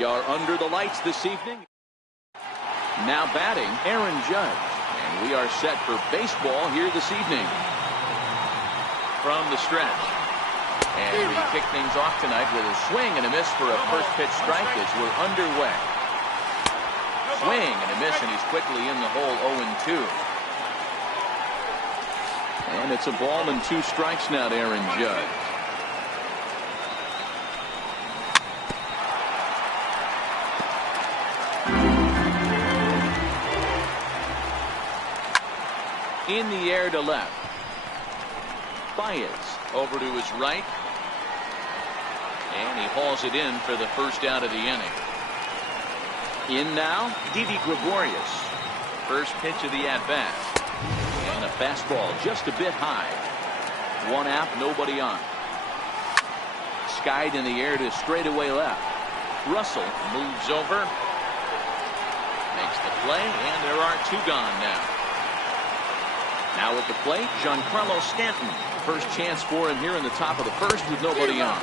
We are under the lights this evening. Now batting, Aaron Judge. And we are set for baseball here this evening. From the stretch. And we kick things off tonight with a swing and a miss for a first pitch strike as we're underway. Swing and a miss, and he's quickly in the hole, 0-2. And it's a ball and 2 strikes now to Aaron Judge. In the air to left. Baez over to his right. And he hauls it in for the first out of the inning. In now, Didi Gregorius. First pitch of the at-bat. And a fastball just a bit high. 1 out, nobody on. Skied in the air to straightaway left. Russell moves over. Makes the play, and there are 2 gone now. Now at the plate, Giancarlo Stanton. First chance for him here in the top of the first with nobody on.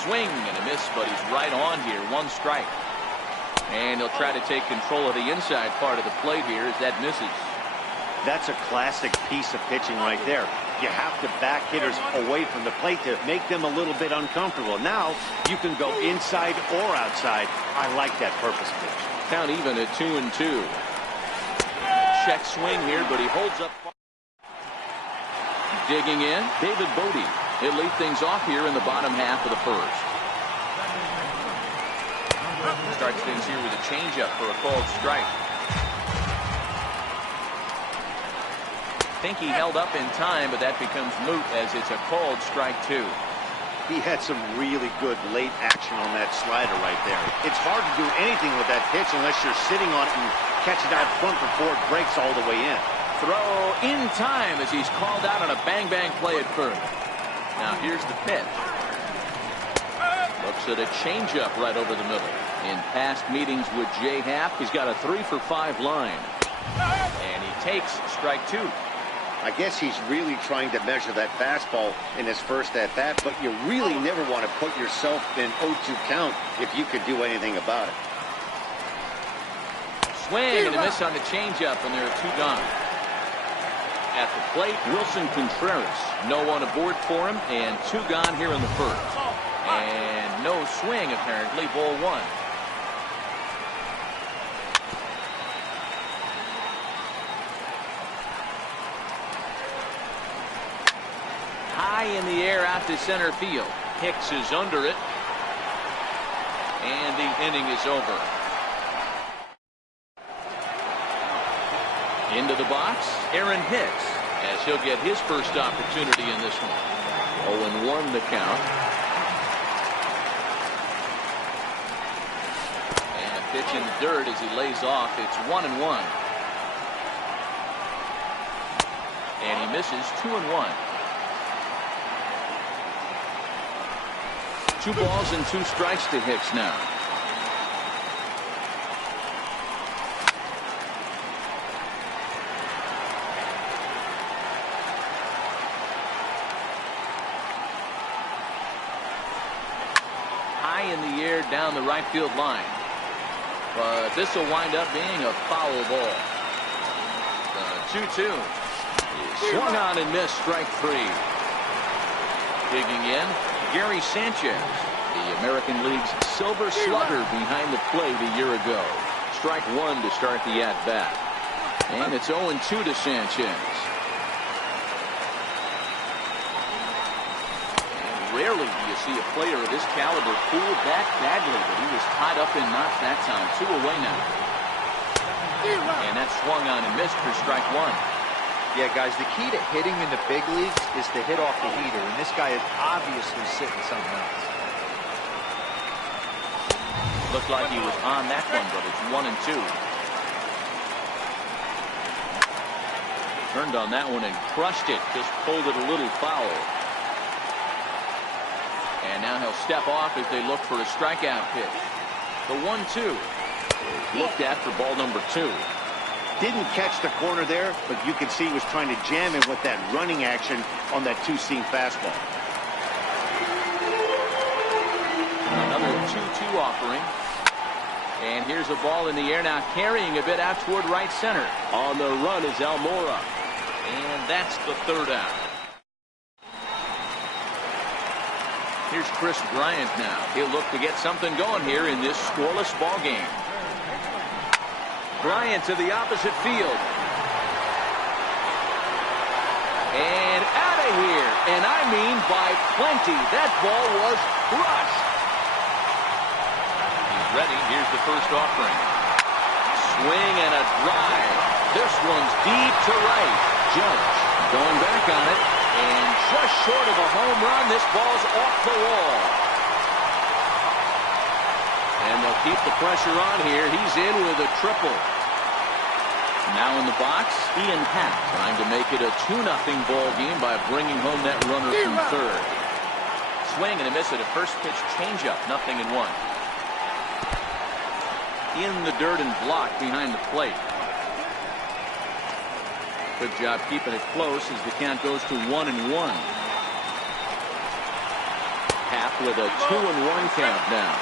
Swing and a miss, but he's right on here. 1 strike. And he'll try to take control of the inside part of the plate here as that misses. That's a classic piece of pitching right there. You have to back hitters away from the plate to make them a little bit uncomfortable. Now you can go inside or outside. I like that purpose pitch. Count even at 2-2. Check swing here, but he holds up. Digging in, David Bodie. He'll lead things off here in the bottom half of the first. Starts things here with a changeup for a called strike. Think he held up in time, but that becomes moot as it's a called strike 2. He had some really good late action on that slider right there. It's hard to do anything with that pitch unless you're sitting on it and catch it out front before it breaks all the way in. Throw in time as he's called out on a bang-bang play at first. Now here's the pitch. Looks at a changeup right over the middle. In past meetings with Jay Happ, he's got a 3-for-5 line. And he takes strike 2. I guess he's really trying to measure that fastball in his first at-bat, but you really never want to put yourself in 0-2 count if you could do anything about it. Swing and a miss on the changeup, and there are 2 gone. At the plate, Wilson Contreras. No one aboard for him, and 2 gone here in the first. And no swing, apparently, ball 1. High in the air out to center field. Hicks is under it. And the inning is over. Into the box, Aaron Hicks, as he'll get his first opportunity in this one. 0-1 the count. And a pitch in the dirt as he lays off. It's 1-1. And he misses 2-1. 2 balls and 2 strikes to Hicks now. High in the air down the right field line. But this will wind up being a foul ball. The 2-2. Swung on and missed, strike 3. Digging in, Gary Sanchez, the American League's silver slugger behind the plate a year ago. Strike 1 to start the at-bat. And it's 0-2 to Sanchez. And rarely do you see a player of this caliber pull back badly, but he was tied up in knots that time. 2 away now. And that swung on and missed for strike 1. Yeah, guys, the key to hitting in the big leagues is to hit off the heater, and this guy is obviously sitting something else. Looked like he was on that one, but it's 1-2. Turned on that one and crushed it, just pulled it a little foul. And now he'll step off as they look for a strikeout pitch. The 1-2 is looked at for ball number 2. Didn't catch the corner there, but you can see he was trying to jam him with that running action on that 2-seam fastball. Another 2-2 offering. And here's a ball in the air now, carrying a bit out toward right center. On the run is Almora. And that's the third out. Here's Bryant now. He'll look to get something going here in this scoreless ball game. Bryant to the opposite field. And out of here. And I mean by plenty. That ball was crushed. He's ready. Here's the first offering. Swing and a drive. This one's deep to right. Judge going back on it. And just short of a home run, this ball's off the wall. And they'll keep the pressure on here. He's in with a triple. Now in the box, Ian Happ trying to make it a 2-0 ball game by bringing home that runner from third. Swing and a miss at a first pitch changeup, 0-1. In the dirt and blocked behind the plate. Good job keeping it close as the count goes to 1-1. Happ with a 2-1 count now.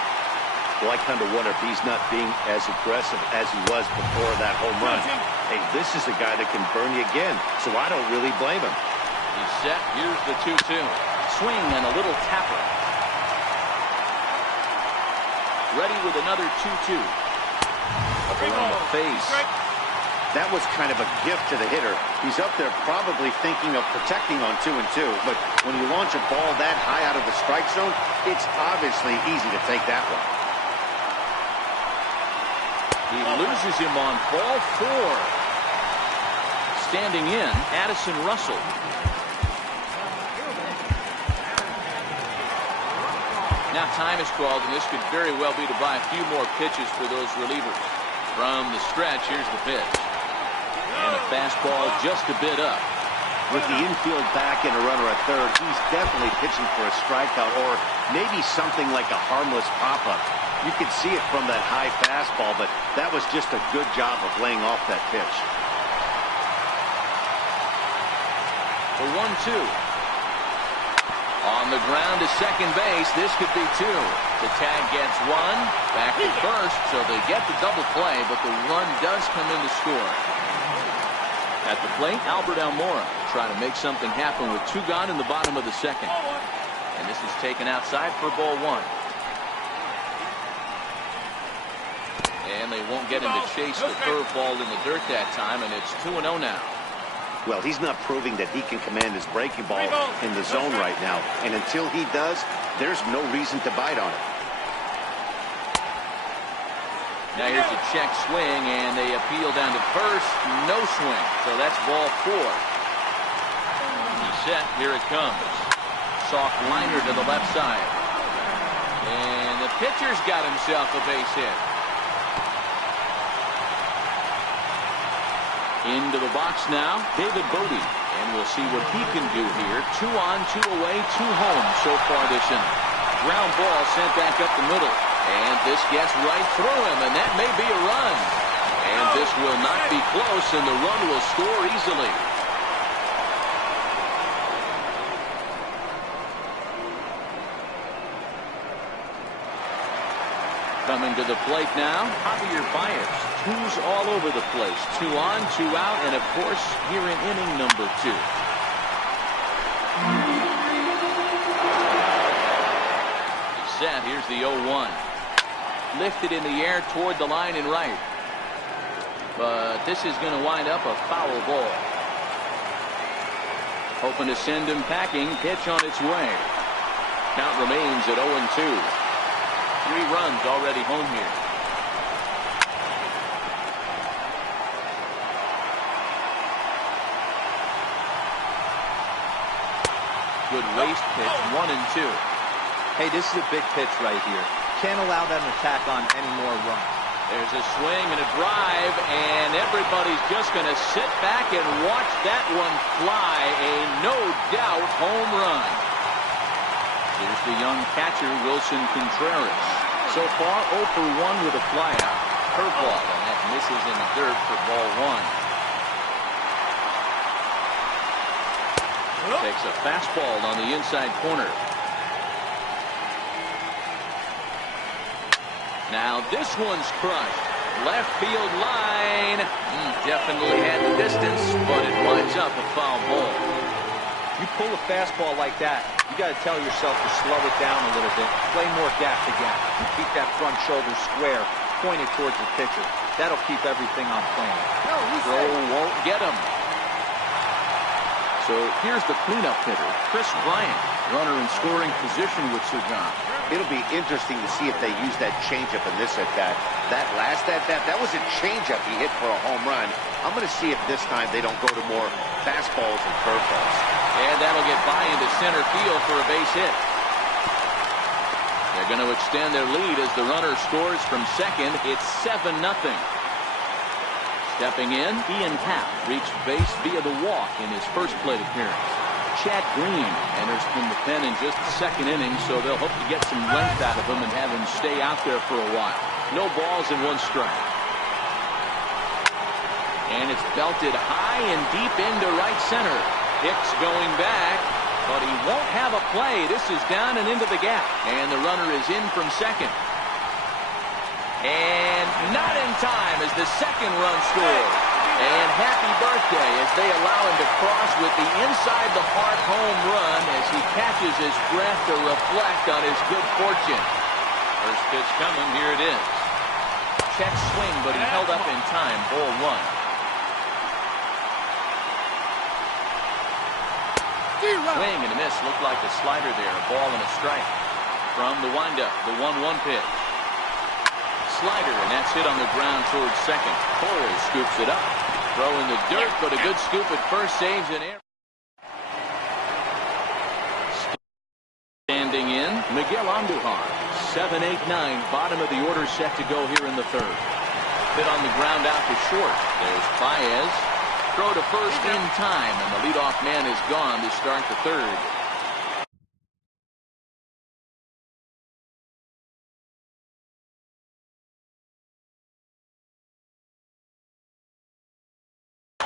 Well, I kind of wonder if he's not being as aggressive as he was before that home run. Hey, this is a guy that can burn you again, so I don't really blame him. He's set. Here's the 2-2. Swing and a little tapper. Ready with another 2-2. Up around the face. That was kind of a gift to the hitter. He's up there probably thinking of protecting on 2-2, but when you launch a ball that high out of the strike zone, it's obviously easy to take that one. He loses him on ball 4. Standing in, Addison Russell. Now time is called, and this could very well be to buy a few more pitches for those relievers. From the stretch, here's the pitch. And a fastball just a bit up. With the infield back and a runner at third, he's definitely pitching for a strikeout or maybe something like a harmless pop-up. You could see it from that high fastball, but that was just a good job of laying off that pitch. The 1-2. On the ground to second base. This could be 2. The tag gets 1. Back to first, so they get the double play, but the run does come in to score. At the plate, Almora trying to make something happen with 2 gone in the bottom of the second. And this is taken outside for ball 1. And they won't get him to chase the curveball in the dirt that time, and it's 2-0 now. Well, he's not proving that he can command his breaking ball in the zone right now. And until he does, there's no reason to bite on it. Now here's a check swing, and they appeal down to first. No swing, so that's ball 4. He's set. Here it comes. Soft liner to the left side. And the pitcher's got himself a base hit. Into the box now, David Bodie. And we'll see what he can do here. 2 on, 2 away, 2 home so far this inning. Ground ball sent back up the middle. And this gets right through him, and that may be a run. And this will not be close, and the run will score easily. Coming to the plate now, Javier Baez. 2s all over the place. 2 on, 2 out, and of course, here in inning number 2. He's set. Here's the 0-1. Lifted in the air toward the line and right. But this is going to wind up a foul ball. Hoping to send him packing. Pitch on its way. Count remains at 0-2. 3 runs already home here. Good waste pitch, 1-2. Hey, this is a big pitch right here. Can't allow them to tack on any more runs. There's a swing and a drive, and everybody's just going to sit back and watch that one fly. A no-doubt home run. Here's the young catcher, Wilson Contreras. So far, 0 for 1 with a flyout. Curveball, and that misses in the dirt for ball 1. Takes a fastball on the inside corner. Now this one's crushed. Left field line. Definitely had the distance, but it winds up a foul ball. You pull a fastball like that, you got to tell yourself to slow it down a little bit. Play more gap to gap. Keep that front shoulder square, pointed towards the pitcher. That'll keep everything on plan. Throw won't get him. So here's the cleanup hitter, Chris Bryant, runner in scoring position with Sir John. It'll be interesting to see if they use that changeup in this at-bat. That last at-bat, that was a changeup he hit for a home run. I'm going to see if this time they don't go to more fastballs and curveballs. And that'll get by into center field for a base hit. They're going to extend their lead as the runner scores from second. It's 7-0. Stepping in, Ian Happ reached base via the walk in his first plate appearance. Chad Green enters from the pen in just the second inning, so they'll hope to get some length out of him and have him stay out there for a while. No balls and 1 strike. And it's belted high and deep into right center. Hicks going back, but he won't have a play. This is down and into the gap, and the runner is in from second. And not in time as the second run scored. And happy birthday as they allow him to cross with the inside the heart home run as he catches his breath to reflect on his good fortune. First pitch coming, here it is. Check swing, but he held up in time. Ball 1. Swing and a miss. Looked like a slider there. A ball and a strike. From the windup, the 1-1 pitch. Slider, and that's hit on the ground towards second. Cole scoops it up. Throw in the dirt, but a good scoop at first, saves an error. Standing in, Miguel Andujar. 7-8-9, bottom of the order set to go here in the third. Hit on the ground out to short. There's Baez. Throw to first in time, and the leadoff man is gone to start the third.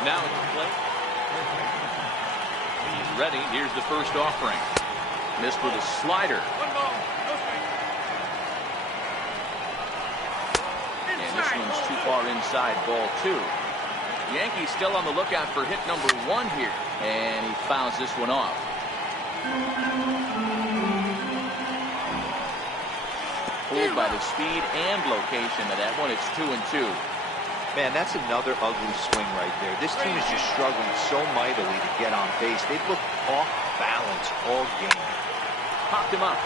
Now at the plate. He's ready. Here's the first offering. Missed with a slider. And this one's too far inside, ball 2. Yankees still on the lookout for hit number 1 here. And he fouls this one off. Pulled by the speed and location of that one. It's 2-2. Man, that's another ugly swing right there. This team is just struggling so mightily to get on base. They've looked off balance all game. Popped him up.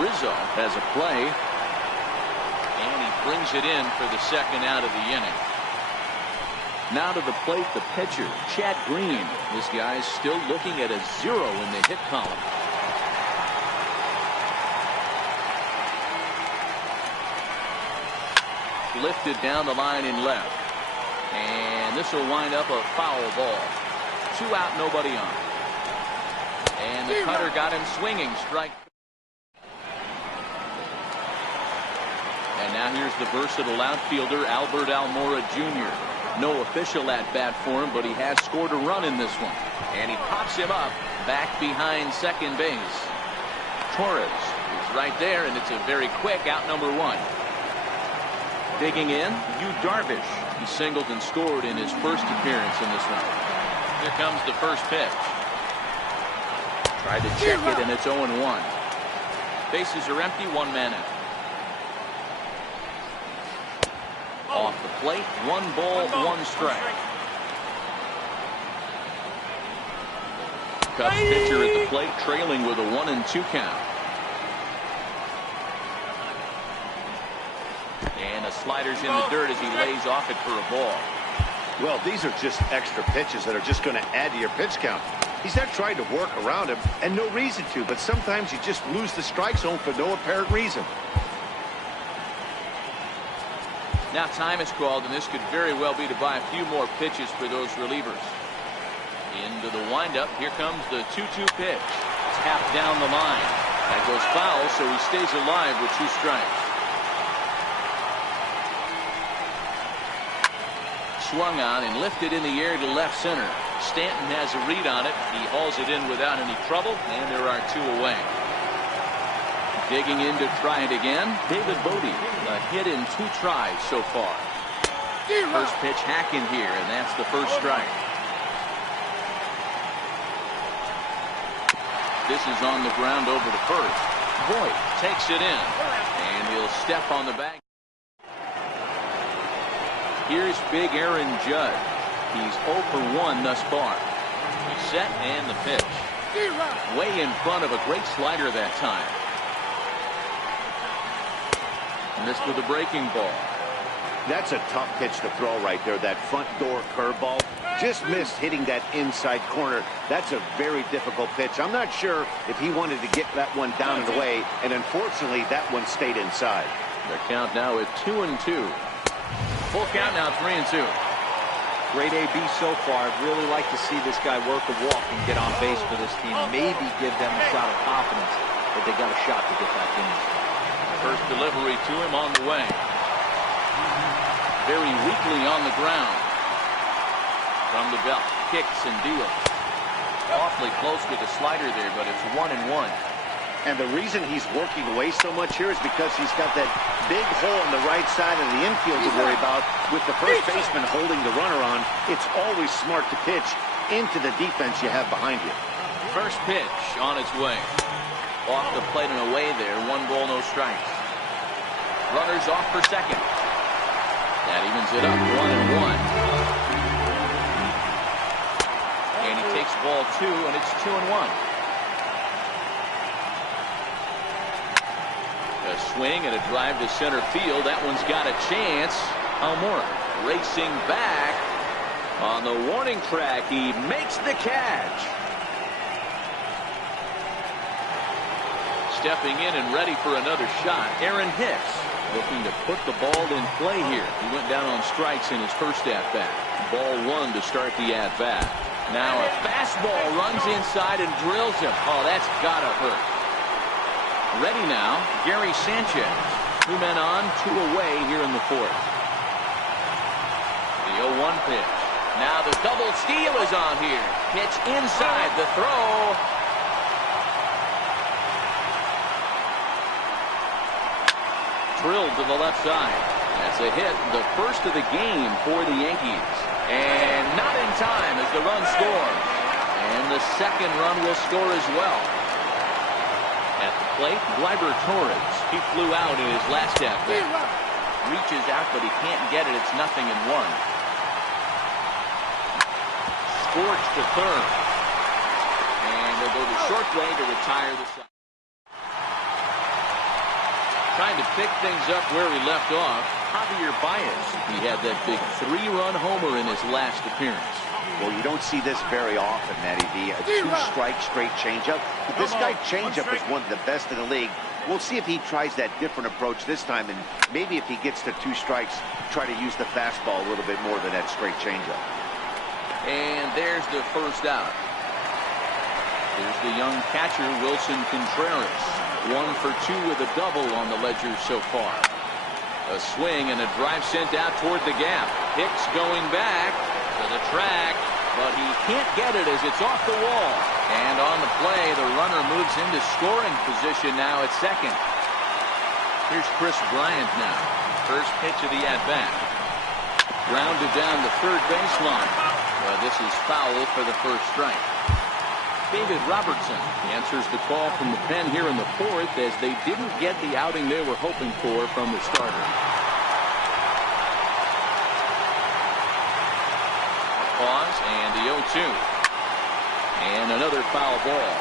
Rizzo has a play. And he brings it in for the second out of the inning. Now to the plate, the pitcher, Chad Green. This guy's still looking at a 0 in the hit column. Lifted down the line in left. And this will wind up a foul ball. 2 out, nobody on. And the cutter got him swinging. Strike. And now here's the versatile outfielder, Albert Almora Jr. No official at bat for him, but he has scored a run in this one. And he pops him up back behind second base. Torres is right there, and it's a very quick out number 1. Digging in, Yu Darvish. He singled and scored in his first appearance in this one. Here comes the first pitch. Tried to check it, and it's 0-1. Bases are empty, 1 man out. Off the plate, 1 ball, 1 strike. Cubs pitcher at the plate, trailing with a 1-2 count. And a slider's in the dirt as he lays off it for a ball. Well, these are just extra pitches that are just going to add to your pitch count. He's not trying to work around him, and no reason to, but sometimes you just lose the strike zone for no apparent reason. Now time is called, and this could very well be to buy a few more pitches for those relievers. Into the windup. Here comes the 2-2 pitch. Tapped down the line. That goes foul, so he stays alive with 2 strikes. Swung on and lifted in the air to left center. Stanton has a read on it. He hauls it in without any trouble, and there are 2 away. Digging in to try it again. David Bodie, a hit in 2 tries so far. First pitch hacking here, and that's the first strike. This is on the ground over to first. Voigt takes it in, and he'll step on the bag. Here's big Aaron Judge. He's 0 for 1 thus far. He's set, and the pitch. Way in front of a great slider that time. Missed with a breaking ball. That's a tough pitch to throw right there. That front door curveball. Just missed hitting that inside corner. That's a very difficult pitch. I'm not sure if he wanted to get that one down and away, and unfortunately that one stayed inside. The count now at 2-2. Full count now, 3-2. Great AB so far. I'd really like to see this guy work a walk and get on base for this team. Maybe give them a shot of confidence that they got a shot to get back in this game. First delivery to him on the way. Very weakly on the ground. From the belt, kicks and deals. Awfully close with the slider there, but it's 1-1. And the reason he's working away so much here is because he's got that big hole on the right side of the infield to worry about. With the first baseman holding the runner on, it's always smart to pitch into the defense you have behind you. First pitch on its way. Off the plate and away there. 1 ball, no strikes. Runners off for second. That evens it up, 1-1. And he takes ball 2, and it's 2-1. A swing and a drive to center field. That one's got a chance. Almora racing back on the warning track. He makes the catch. Stepping in and ready for another shot, Aaron Hicks, looking to put the ball in play here. He went down on strikes in his first at-bat. Ball 1 to start the at-bat. Now a fastball runs inside and drills him. Oh, that's gotta hurt. Ready now, Gary Sanchez. 2 men on, 2 away here in the 4th. The 0-1 pitch. Now the double steal is on here. Pitch inside the throw. Drilled to the left side. That's a hit, the first of the game for the Yankees. And not in time as the run scores. And the second run will score as well. At the plate, Gleyber Torres. He flew out in his last at-bat. Reaches out, but he can't get it. It's 0-1. Scorched to third. And they'll go the short way to retire the side. Trying to pick things up where he left off, Javier Baez. He had that big 3-run homer in his last appearance. Well, you don't see this very often, Matty V. A 2-strike straight changeup. But this guy changeup is one of the best in the league. We'll see if he tries that different approach this time, and maybe if he gets to 2 strikes, try to use the fastball a little bit more than that straight changeup. And there's the first out. Here's the young catcher, Wilson Contreras. 1 for 2 with a double on the ledger so far. A swing and a drive sent out toward the gap. Hicks going back to the track, but he can't get it as it's off the wall. And on the play, the runner moves into scoring position now at second. Here's Chris Bryant now. First pitch of the at-bat. Grounded down the third baseline. Well, this is foul for the first strike. David Robertson answers the call from the pen here in the 4th as they didn't get the outing they were hoping for from the starter. Pause and the 0-2. And another foul ball.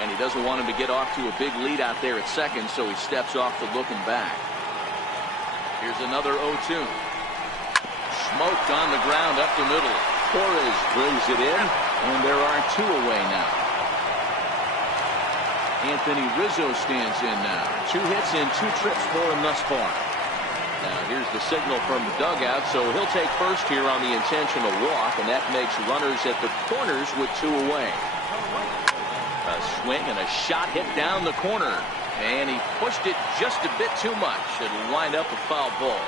And he doesn't want him to get off to a big lead out there at second, so he steps off to looking back. Here's another 0-2. Smoked on the ground up the middle. Torres brings it in, and there are 2 away now. Anthony Rizzo stands in now. 2 hits and 2 trips for him thus far. Now here's the signal from the dugout, so he'll take first here on the intentional walk, and that makes runners at the corners with 2 away. A swing and a shot hit down the corner, and he pushed it just a bit too much. It'll wind up a foul ball.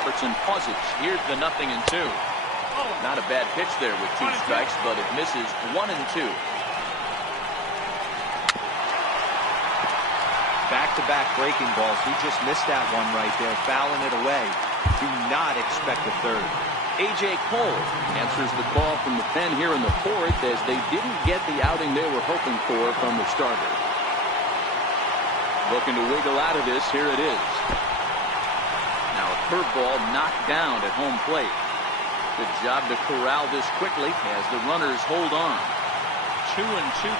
Robertson pauses. Here's the 0-2. Not a bad pitch there with 2 strikes, but it misses 1-2. Back-to-back breaking balls. He just missed that one right there, fouling it away. Do not expect a third. A.J. Cole answers the call from the pen here in the 4th as they didn't get the outing they were hoping for from the starter. Looking to wiggle out of this. Here it is. Now a curveball knocked down at home plate. Good job to corral this quickly as the runners hold on. 2-2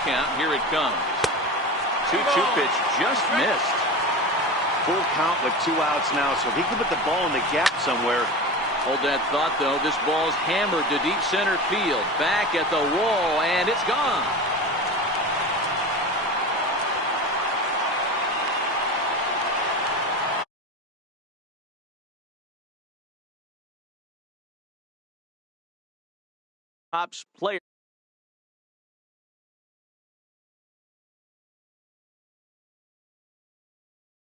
count. Here it comes. 2-2 pitch just missed. Full count with 2 outs now, so if he can put the ball in the gap somewhere. Hold that thought, though. This ball's hammered to deep center field. Back at the wall, and it's gone. Topps player.